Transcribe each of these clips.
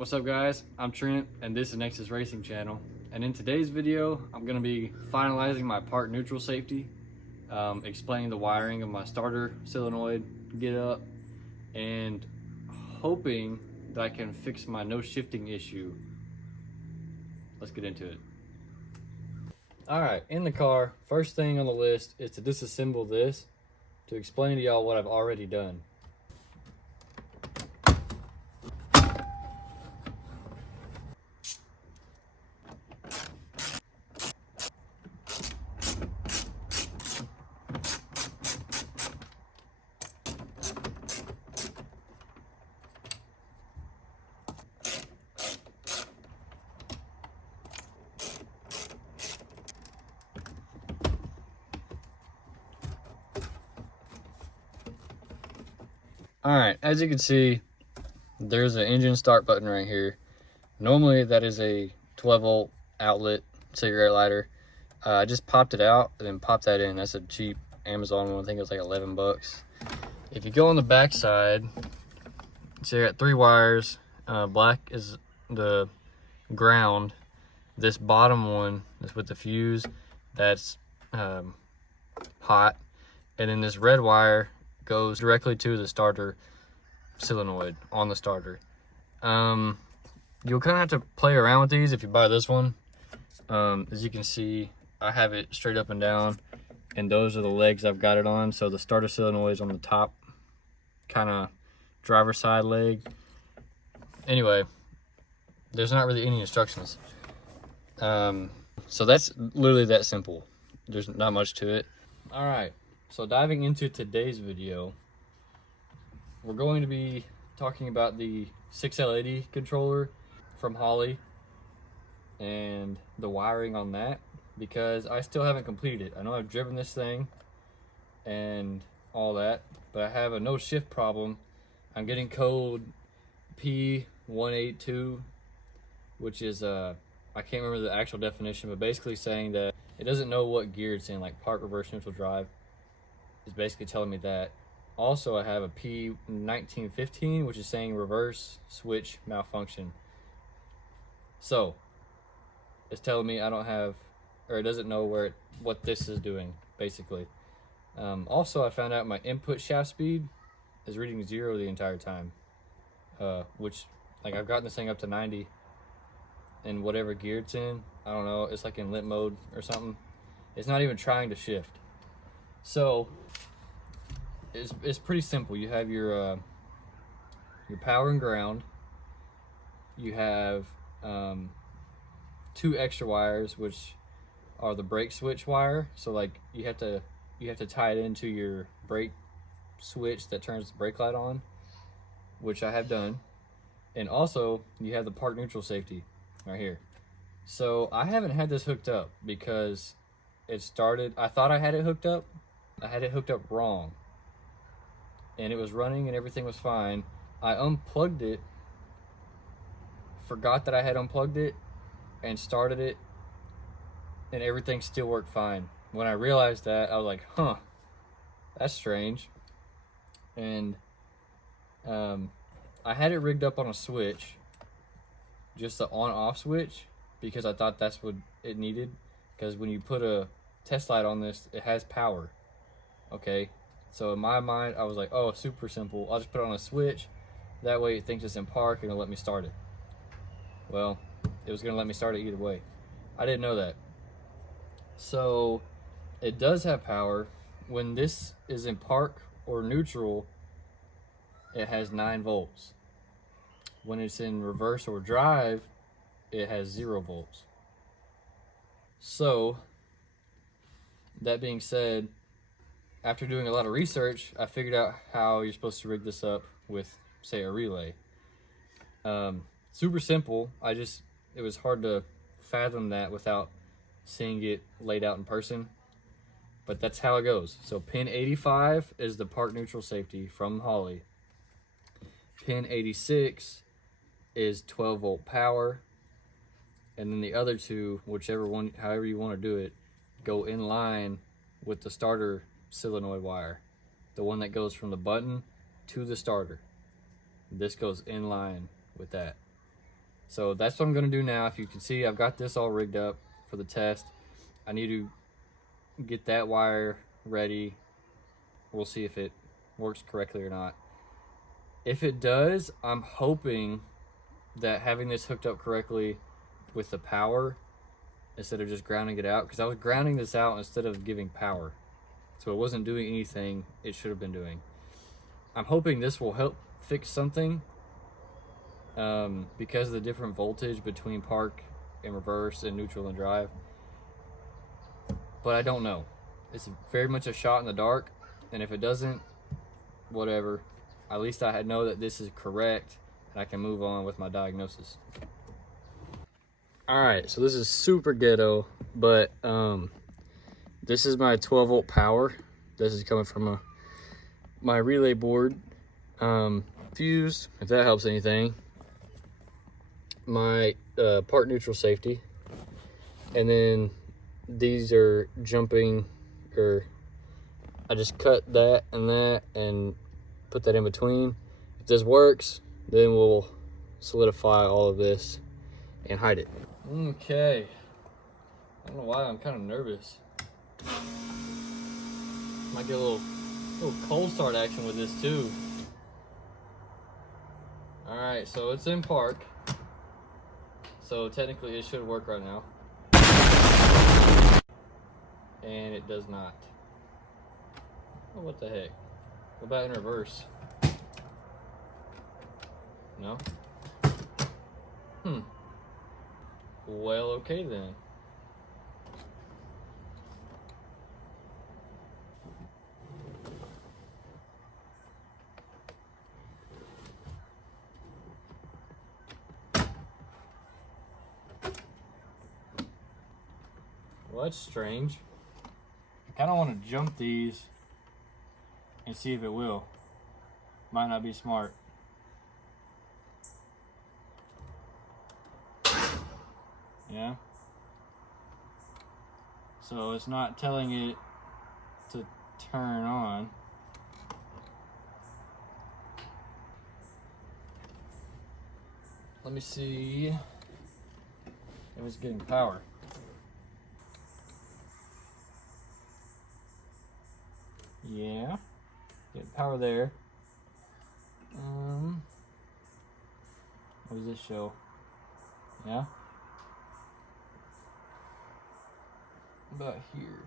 What's up guys, I'm Trent and this is Nexus Racing Channel, and in today's video I'm going to be finalizing my part neutral safety, explaining the wiring of my starter solenoid get up, and hoping that I can fix my no shifting issue. Let's get into it. Alright, in the car, first thing on the list is to disassemble this to explain to y'all what I've already done. Alright, as you can see, there's an engine start button right here. Normally that is a 12 volt outlet cigarette lighter. I just popped it out and then popped that in. That's a cheap Amazon one. I think it was like 11 bucks. If you go on the back side, so you got 3 wires. Black is the ground. This bottom one is with the fuse, that's hot. And then this red wire goes directly to the starter solenoid on the starter. You'll kind of have to play around with these if you buy this one. As you can see, I have it straight up and down, and those are the legs I've got it on. So the starter solenoid is on the top, kind of driver side leg. Anyway, there's not really any instructions. So that's literally that simple. There's not much to it. All right. So diving into today's video, we're going to be talking about the 6L80 controller from Holley and the wiring on that, because I still haven't completed it. I know I've driven this thing and all that, but I have a no shift problem. I'm getting code P182, which is I can't remember the actual definition, but basically saying that it doesn't know what gear it's in, like park, reverse, neutral, drive. Is basically telling me that. Also, I have a P1915, which is saying reverse switch malfunction. So it's telling me I don't have, or it doesn't know what this is doing, basically. Also, I found out my input shaft speed is reading 0 the entire time, which, like, I've gotten this thing up to 90 in whatever gear it's in. I don't know, it's like in limp mode or something. It's not even trying to shift. So it's pretty simple. You have your power and ground. You have 2 extra wires, which are the brake switch wire. So like you have to tie it into your brake switch that turns the brake light on, which I have done. And also you have the park neutral safety right here. So I haven't had this hooked up because it started, I thought I had it hooked up. I had it hooked up wrong, and it was running and everything was fine. I unplugged it, forgot that I had unplugged it, and started it, and everything still worked fine. When I realized that, I was like, huh, that's strange. And I had it rigged up on a switch, just the on-off switch, because I thought that's what it needed, because when you put a test light on this, it has power. Okay, so in my mind, I was like, oh, super simple. I'll just put it on a switch. That way it thinks it's in park and it'll let me start it. Well, it was gonna let me start it either way. I didn't know that. So it does have power. When this is in park or neutral, it has 9 volts. When it's in reverse or drive, it has 0 volts. So that being said, after doing a lot of research, I figured out how you're supposed to rig this up with, say, a relay. Super simple. It was hard to fathom that without seeing it laid out in person. But that's how it goes. So pin 85 is the park neutral safety from Holley. Pin 86 is 12 volt power. And then the other 2, whichever one, however you want to do it, go in line with the starter solenoid wire, the one that goes from the button to the starter. This goes in line with that. So that's what I'm gonna do now. If you can see, I've got this all rigged up for the test. I need to get that wire ready. We'll see if it works correctly or not. If it does, I'm hoping that having this hooked up correctly with the power instead of just grounding it out, because I was grounding this out instead of giving power. So it wasn't doing anything it should have been doing. I'm hoping this will help fix something because of the different voltage between park and reverse and neutral and drive. But I don't know. It's very much a shot in the dark, and if it doesn't, whatever. At least I know that this is correct and I can move on with my diagnosis. All right, so this is super ghetto, but this is my 12 volt power. This is coming from my relay board. Fuse, if that helps anything. My part neutral safety. And then these are jumping, or I just cut that and put that in between. If this works, then we'll solidify all of this and hide it. Okay. I don't know why I'm kind of nervous. Might get a little cold start action with this too. Alright, so it's in park. So technically it should work right now. And it does not. Oh, what the heck? What about in reverse? No? Well, okay then. Well, that's strange. I kind of want to jump these and see if it will. Might not be smart. Yeah. So it's not telling it to turn on. Let me see if it's getting power. Yeah, getting power there. What does this show? Yeah. About here.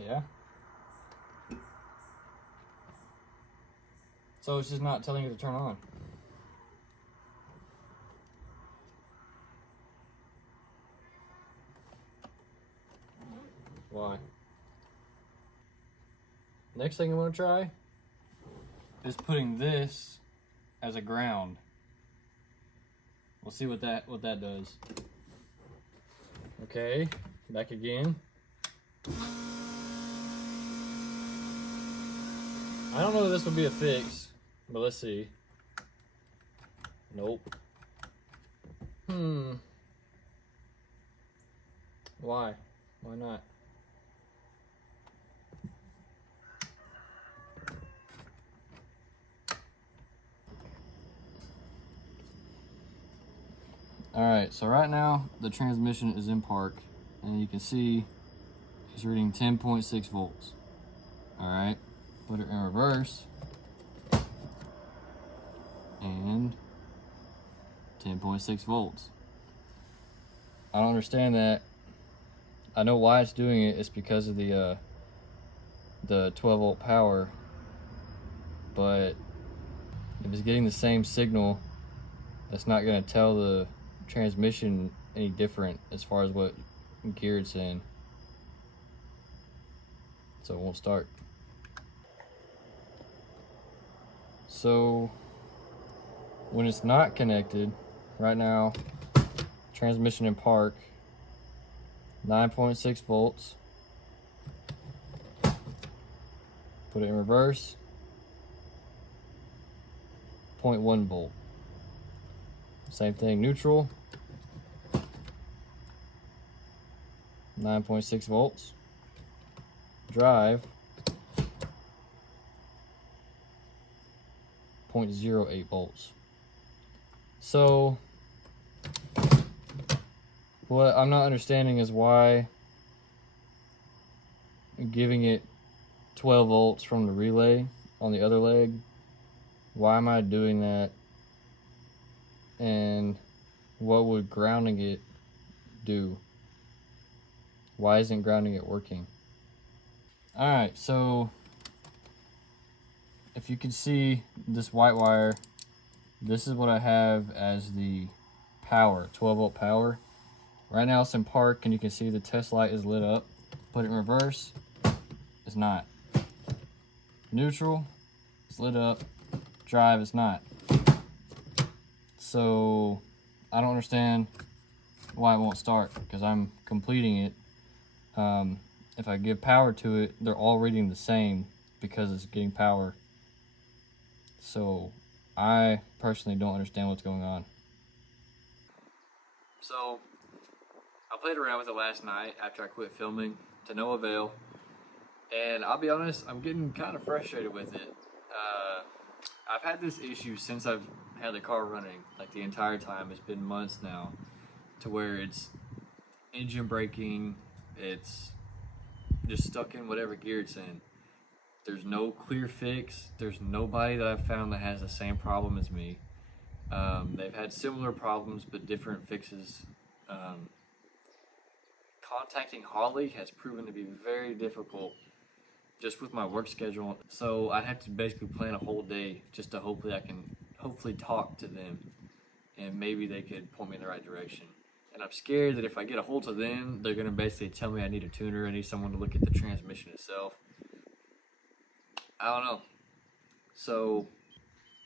Yeah. So it's just not telling it to turn on. Why? Next thing I'm gonna try is putting this as a ground. We'll see what that does. Okay, back again. I don't know if this will be a fix, but let's see. Nope. Why? Why not? Alright, so right now the transmission is in park, and you can see it's reading 10.6 volts. Alright, put it in reverse, and 10.6 volts. I don't understand that. I know why it's doing it. It's because of the 12 volt power, but if it's getting the same signal, that's not going to tell the transmission any different as far as what gear it's in. So it won't start. So when it's not connected, right now, transmission in park, 9.6 volts. Put it in reverse, 0.1 volt. Same thing, neutral, 9.6 volts. Drive, 0.08 volts. So What I'm not understanding is why giving it 12 volts from the relay on the other leg, why am I doing that? And what would grounding it do? Why isn't grounding it working? Alright, so if you can see this white wire, this is what I have as the power, 12 volt power. Right now it's in park and you can see the test light is lit up. Put it in reverse, it's not. Neutral, it's lit up. Drive, it's not. So I don't understand why it won't start, because I'm completing it. If I give power to it, they're all reading the same because it's getting power. So I personally don't understand what's going on. So I played around with it last night after I quit filming to no avail. And I'll be honest, I'm getting kind of frustrated with it. I've had this issue since I've had the car running, like the entire time. It's been months now, to where it's engine braking, it's just stuck in whatever gear it's in. There's no clear fix. There's nobody that I've found that has the same problem as me. They've had similar problems but different fixes. Contacting Holley has proven to be very difficult just with my work schedule. So I have to basically plan a whole day just to hopefully I can talk to them and maybe they could point me in the right direction. And I'm scared that if I get a hold of them, they're gonna basically tell me I need a tuner, I need someone to look at the transmission itself. I don't know. So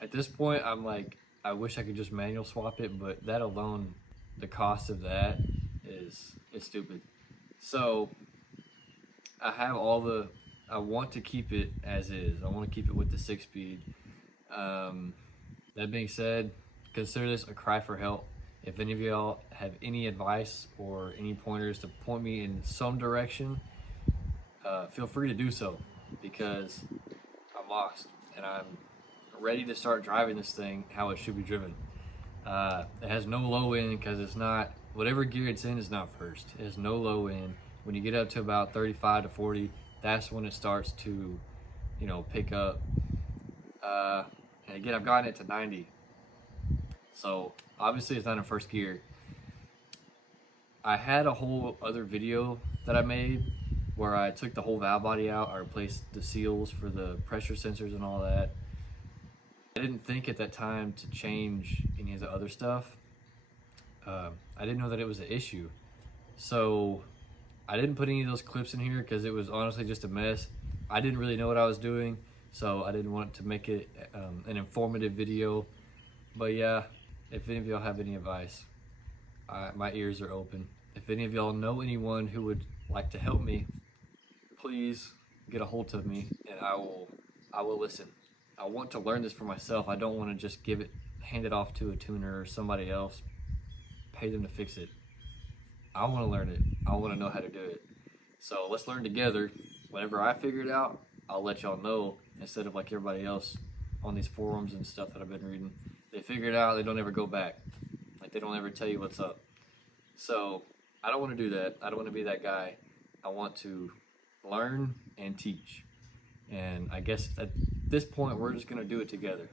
at this point, I'm like, I wish I could just manual swap it, but that alone, the cost of that is stupid. So I have I want to keep it as is. I want to keep it with the 6-speed. That being said, consider this a cry for help. If any of y'all have any advice or any pointers to point me in some direction, feel free to do so, because I'm lost and I'm ready to start driving this thing how it should be driven. It has no low end because it's not, whatever gear it's in is not first. It has no low end. When you get up to about 35 to 40, that's when it starts to, pick up. And again, I've gotten it to 90. So obviously it's not in first gear. I had a whole other video that I made where I took the whole valve body out. I replaced the seals for the pressure sensors and all that. I didn't think at that time to change any of the other stuff. I didn't know that it was an issue. So I didn't put any of those clips in here because it was honestly just a mess. I didn't really know what I was doing, so I didn't want to make it an informative video. But yeah, if any of y'all have any advice, my ears are open. If any of y'all know anyone who would like to help me, please get a hold of me and I will listen. I want to learn this for myself. I don't want to just hand it off to a tuner or somebody else, pay them to fix it. I want to learn it. I want to know how to do it. So let's learn together. Whenever I figure it out, I'll let y'all know, instead of like everybody else on these forums and stuff that I've been reading. They figure it out, they don't ever go back. Like, they don't ever tell you what's up. So I don't want to do that. I don't want to be that guy. I want to learn and teach. And I guess at this point, we're just going to do it together.